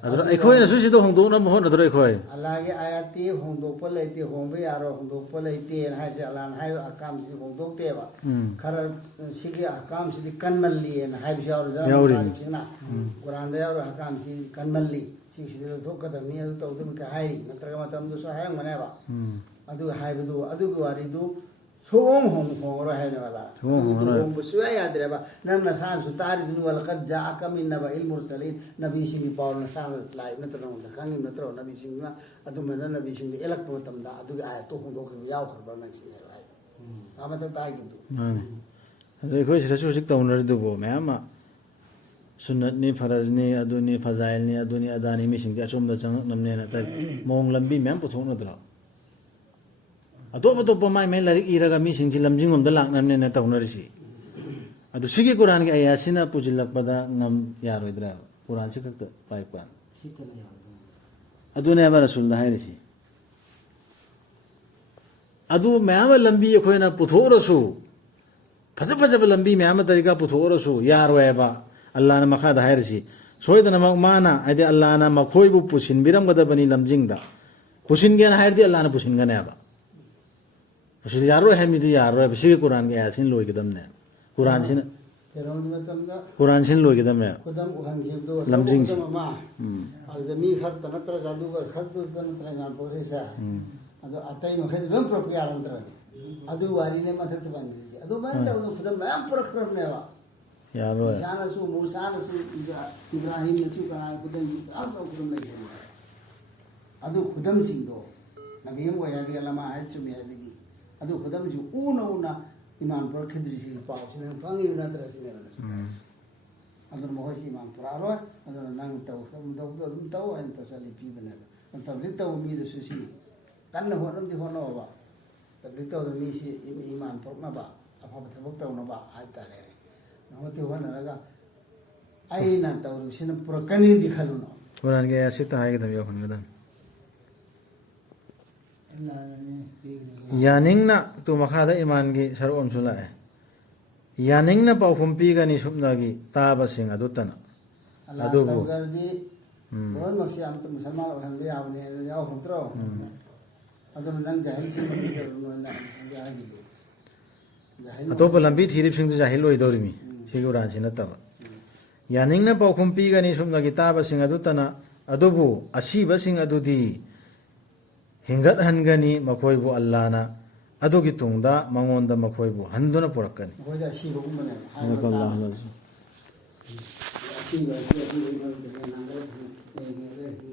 ꯑꯗꯨꯅ ꯑꯩꯈꯣꯏꯅꯁꯨ ꯁꯤꯗ ꯍꯣꯡꯗꯣꯛꯅꯕ ꯍꯣꯠꯅꯗ꯭ꯔꯣ ꯑꯩꯈꯣꯏ ꯑꯜꯂꯥꯍꯒꯤ ꯑꯥꯌꯥꯠꯇꯤ ꯍꯣꯡꯗꯣꯛꯄ ꯂꯩꯇꯦ ꯍꯣꯡꯕ ꯌꯥꯔꯣꯏ ꯍꯣꯡꯗꯣꯛꯄ ꯂꯩꯇꯦꯅ ꯍꯥꯏꯁꯦ ꯑꯜꯂꯥꯍꯅ ꯍꯥꯏꯕ ꯑꯍꯀꯥꯝꯁꯤꯗꯤ ꯍꯣꯡꯗꯣꯛꯇꯦꯕ ꯈꯔ ꯁꯤꯒꯤ ꯑꯍꯀꯥꯝꯁꯤꯗꯤ ꯀꯟꯃꯜꯂꯤꯅ ꯍꯥꯏꯕꯁꯨ ꯌꯥꯎꯔꯤꯁꯤꯅ ꯀꯨꯔꯥꯟꯗ ꯌꯥꯎꯔꯤꯕ ꯑꯍꯀꯥꯝꯁꯤ ꯀꯟꯃꯜꯂꯤ ꯁꯤꯁꯤꯗꯤ ꯂꯧꯊꯣꯛꯀꯗꯕꯅꯤ ꯑꯗꯨ ꯇꯧꯗꯕꯅꯤ ꯀ ꯍꯥꯏꯔꯤ ꯅꯠꯇ꯭ꯔꯒ ꯃꯇꯝꯗꯨꯁꯨ ꯍꯥꯏꯔꯝꯒꯅꯦꯕ ꯑꯗꯨ ꯍꯥꯏꯕꯗꯨ ꯑꯗꯨꯒꯤ ꯋꯥꯔꯤꯗꯨ ꯍꯣꯡꯉꯔꯣꯏ ꯍꯥꯏꯕꯅꯦꯕ ꯑꯜꯂꯥꯍꯅ ꯍꯣꯡꯕ ꯁꯨꯡꯌꯥ ꯌꯥꯗ꯭ꯔꯦꯕ ꯅꯪ ꯅꯁꯥꯅꯁꯨ ꯇꯥꯔꯤꯗꯨꯅꯤ ꯋꯥꯂꯀꯠ ꯖꯥꯑꯀ ꯃꯤꯟ ꯅꯕꯏꯜ ꯃꯨꯔꯁꯂꯤꯟ ꯅꯕꯤꯁꯤꯡꯒꯤ ꯄꯥꯎ ꯅꯁꯥꯅ ꯂꯥꯛꯏꯕ ꯅꯠꯇ꯭ꯔ ꯅꯉꯣꯟꯗ ꯈꯪꯉꯤꯕ ꯅꯠꯇ꯭ꯔꯣ ꯅꯕꯤꯁꯤꯡꯗꯨꯅ ꯑꯗꯨꯃꯥꯏꯅ ꯅꯕꯤꯁꯤꯡꯗꯨ ꯑꯦꯜꯂꯛꯄ ꯃꯇꯝꯗ ꯑꯗꯨꯒꯤ ꯑꯥꯌꯠꯇꯣ ꯍꯣꯡꯗꯣꯛꯈꯤꯕ ꯌꯥꯎꯈ꯭ꯔꯕ ꯅꯪ ꯁꯤꯅꯦꯕ ꯍꯥꯏꯕ ꯃꯊꯛꯇ ꯍꯥꯏꯈꯤꯕꯗꯨ ꯃꯥꯅꯤ ꯑꯗꯨ ꯑꯩꯈꯣꯏ ꯁꯤꯗꯁꯨ ꯍꯧꯖꯤꯛ ꯇꯧꯅꯔꯤꯗꯨꯕꯨ ꯃꯌꯥꯝ ꯑꯃ ꯁꯨꯟꯅꯠꯅꯤ ꯐꯔꯖꯅꯤ ꯑꯗꯨꯅꯤ ꯐꯖꯥꯏꯜꯅꯤ ꯑꯗꯨꯅꯤ ꯑꯗꯥꯅꯤ ꯃꯤꯁꯤꯡꯁꯦ ꯑꯆꯨꯝꯕꯗ ꯆꯪꯉꯛꯅꯕꯅꯦꯅ ꯃꯑꯣꯡ ꯂꯝꯕꯤ ꯃꯌꯥꯝ ꯄꯨꯊꯣꯛꯅꯗ꯭ꯔꯣ ꯑꯇꯣꯞ ꯑꯇꯣꯞꯄ ꯃꯥꯏ ꯃꯥꯏ ꯂꯥꯏꯔꯤꯛ ꯏꯔꯒ ꯃꯤꯁꯤꯡꯁꯤ ꯂꯝꯖꯤꯡꯂꯣꯝꯗ ꯂꯥꯛꯅꯕꯅꯦꯅ ꯇꯧꯅꯔꯤꯁꯤ ꯑꯗꯨ ꯁꯤꯒꯤ ꯀꯨꯔꯥꯟꯒꯤ ꯑꯌꯥꯁꯤꯅ ꯄꯨꯁꯤꯜꯂꯛꯄꯗ ꯌꯥꯔꯣꯏꯗ꯭ꯔꯥ ꯀꯨꯔꯥꯟꯁꯤ ꯈꯛꯇ ꯄꯥꯏꯄ ꯁꯤꯠꯇꯅ ꯌꯥꯎꯗꯣ ꯑꯗꯨꯅꯦꯕ ꯔꯁꯨꯜꯅ ꯍꯥꯏꯔꯤꯁꯤ ꯑꯗꯨ ꯃꯌꯥꯝ ꯑꯃ ꯂꯝꯕꯤ ꯑꯩꯈꯣꯏꯅ ꯄꯨꯊꯣꯛꯑꯔꯁꯨ ꯐꯖꯕ ꯂꯝꯕꯤ ꯃꯌꯥꯝ ꯑꯃ ꯇꯔꯤꯀꯥ ꯄꯨꯊꯣꯛꯑꯔꯁꯨ ꯌꯥꯔꯣꯏꯕ ꯑꯜꯂꯥꯍꯅ ꯃꯈꯥꯗ ꯍꯥꯏꯔꯤꯁꯤ ꯁꯣꯏꯗꯅꯃꯛ ꯃꯥꯅ ꯍꯥꯏꯗꯤ ꯑꯜꯂꯥꯍꯅ ꯃꯈꯣꯏꯕు ꯄꯨꯁꯤꯟꯕꯤꯔꯝꯒꯗꯕꯅꯤ ꯂꯝꯖꯤꯡꯗ ꯄꯨꯁꯤꯟꯒꯦꯅ ꯍꯥꯏꯔꯗꯤ ꯑꯜꯂꯥꯍꯅ ꯄꯨꯁꯤꯟꯒꯅꯦꯕ ꯄꯨꯁꯤꯟ ꯌꯥꯔꯣꯏ ꯍꯥꯏꯕꯗꯨ ꯌꯥꯔꯣꯏꯕ ꯁꯤꯒꯤ ꯀꯨꯔꯥꯟꯒꯤ ꯑꯌꯥꯁꯤꯅ ꯂꯣꯏꯒꯗꯕꯅꯦ ꯀꯨꯔꯥꯟꯁꯤꯅ ꯐꯦꯔꯣꯟꯒꯤ ꯃꯇꯝꯗ ꯀꯨꯔꯥꯟꯁꯤꯅ ꯂꯣꯏꯒꯗꯕꯅꯦꯕ ꯈꯨꯗꯝ ꯎꯍꯟꯈꯤꯕꯗꯣ ꯂꯝꯖꯤꯡꯁꯤ. ꯈꯨꯗꯝ ꯑꯃ ꯑꯗꯨꯗ ꯃꯤ ꯈꯛꯇ ꯅꯠꯇ꯭ꯔꯒ ꯑꯗꯨꯒ ꯈꯛꯇꯨꯗ ꯅꯠꯇ꯭ꯔꯒ ꯉꯥꯟꯊꯣꯛꯈ꯭ꯔꯤꯁꯦ ꯑꯗꯣ ꯑꯇꯩ ꯃꯈꯩꯗꯤ ꯂꯣꯏ ꯄꯨꯔꯛꯄ ꯌꯥꯔꯝꯗ꯭ꯔꯅꯤ ꯑꯗꯨ ꯋꯥꯔꯤꯅꯦ ꯃꯊꯛꯇ ꯄꯟꯈ꯭ꯔꯤꯁꯦ ꯑꯗꯨꯃꯥꯏꯅ ꯇꯧꯗꯅ ꯈꯨꯗꯝ ꯃꯌꯥꯝ ꯄꯨꯔꯛꯈ꯭ꯔꯕꯅꯦꯕ ꯌꯥꯔꯣꯏ ꯏꯁꯥꯅꯁꯨ ꯃꯨꯁꯥꯅꯁꯨ ꯏꯕ꯭ꯔꯥꯍꯤꯝꯅꯁꯨ ꯀꯅꯥ ꯈꯨꯗꯝꯒꯤ ꯌꯥꯝꯅ ꯈꯨꯗꯝ ꯂꯩꯈ꯭ꯔꯕꯅꯦ ꯑꯗꯨ ꯈꯨꯗꯝꯁꯤꯡꯗꯣ ꯅꯕꯤ ꯑꯃ ꯑꯣꯏ ꯍꯥꯏꯕꯒꯤ ꯑꯂꯃꯥ ꯍꯥꯏ ꯆꯨꯝꯃꯤ ꯍꯥꯏꯕꯒꯤ ꯑꯗꯨ ꯈꯨꯗꯝꯁꯤ ꯎꯅ ꯏꯃꯥꯟ ꯄꯨꯔꯛꯈꯤꯗ꯭ꯔꯤꯁꯤ ꯄꯥꯎꯁꯤꯅ ꯐꯪꯉꯤꯕ ꯅꯠꯇ꯭ꯔ ꯁꯤꯅꯦꯕ ꯑꯗꯨꯅ ꯃꯈꯣꯏꯁꯤ ꯏꯃꯥꯟ ꯄꯨꯔꯛꯑꯔꯣꯏ ꯑꯗꯨꯅ ꯅꯪ ꯇꯧꯕꯗꯣ ꯑꯗꯨꯝ ꯇꯧ ꯍꯥꯏꯅ ꯇꯁꯜꯂꯤ ꯄꯤꯕꯅꯦꯕ ꯇꯕ꯭ꯂꯤꯛ ꯇꯧꯕ ꯃꯤꯗꯁꯨ ꯁꯤꯅꯤ ꯀꯟꯅ ꯍꯣꯠꯅꯧꯑꯕ ꯇꯕ꯭ꯂꯤꯛ ꯇꯧꯗꯕ ꯃꯤꯁꯤ ꯏꯃꯥꯟ ꯄꯨꯔꯛꯅꯕ ꯑꯐꯕ ꯊꯕꯛ ꯇꯧꯅꯕ ꯍꯥꯏꯇꯥꯔꯦ ꯍꯣꯠꯇꯤ ꯍꯣꯠꯅꯔꯒ ꯑꯩꯅ ꯇꯧꯔꯤꯕꯁꯤꯅ ꯄꯨꯔꯛꯀꯅꯤꯗꯤ ꯈꯜꯂꯨꯅꯣ ꯀꯨꯔꯥꯟꯒꯤ ꯑꯌꯥꯁꯤꯇ ꯍꯥꯏꯒꯗꯕ ꯌꯧꯍꯟꯒꯗꯕꯅꯤ ꯌꯥꯅꯤꯡꯅ ꯇꯨ ꯃꯈꯥꯗ ꯏꯃꯥꯟꯒꯤ ꯁꯔꯨꯛ ꯑꯃꯁꯨ ꯂꯥꯛꯑꯦ ꯌꯥꯅꯤꯡꯅ ꯄꯥꯎꯈꯨꯝ ꯄꯤꯒꯅꯤ ꯁꯨꯞꯅꯒꯤ ꯇꯥꯕꯁꯤꯡ ꯑꯗꯨꯇꯅ ꯑꯗꯨꯕꯨ ꯇꯧꯒꯔꯗꯤ ꯂꯣꯏꯅꯃꯛꯁꯤ ꯑꯝꯇ ꯃꯨꯁꯜꯃꯥꯟ ꯑꯣꯏꯍꯟꯕ ꯌꯥꯕꯅꯤ ꯌꯥꯎꯍꯧꯗ꯭ꯔꯣ ꯑꯗꯨꯅ ꯅꯪ ꯖꯥꯍꯤꯜꯁꯤꯡ ꯃꯤꯗꯧꯅ ꯍꯥꯏꯈꯤꯗꯦ ꯑꯇꯣꯞꯄ ꯂꯝꯕꯤ ꯊꯤꯔꯤꯕꯁꯤꯡꯗꯨ ꯖꯥꯍꯤꯜ ꯑꯣꯏꯗꯧꯔꯤꯃꯤ ꯁꯤꯒꯤ ꯀꯨꯔꯥꯟꯁꯤ ꯅꯠꯇꯕ ꯌꯥꯅꯤꯡꯅ ꯄꯥꯎꯈꯨꯝ ꯄꯤꯒꯅꯤ ꯁꯨꯞꯅꯒꯤ ꯇꯥꯕꯁꯤꯡ ꯑꯗꯨꯇꯅ ꯑꯗꯨꯕꯨ ꯑꯁꯤꯕꯁꯤꯡ ꯑꯗꯨꯗꯤ ꯍꯤꯡꯒꯠꯍꯟꯒꯅꯤ ꯃꯈꯣꯏꯕꯨ ꯑꯜꯂꯥꯍꯅ ꯑꯗꯨꯒꯤ ꯇꯨꯡꯗ ꯃꯉꯣꯟꯗ ꯃꯈꯣꯏꯕꯨ ꯍꯟꯗꯨꯅ ꯄꯨꯔꯛꯀꯅꯤ. ꯃꯈꯣꯏꯗ ꯑꯁꯤꯕꯒꯨꯝꯕꯅꯦ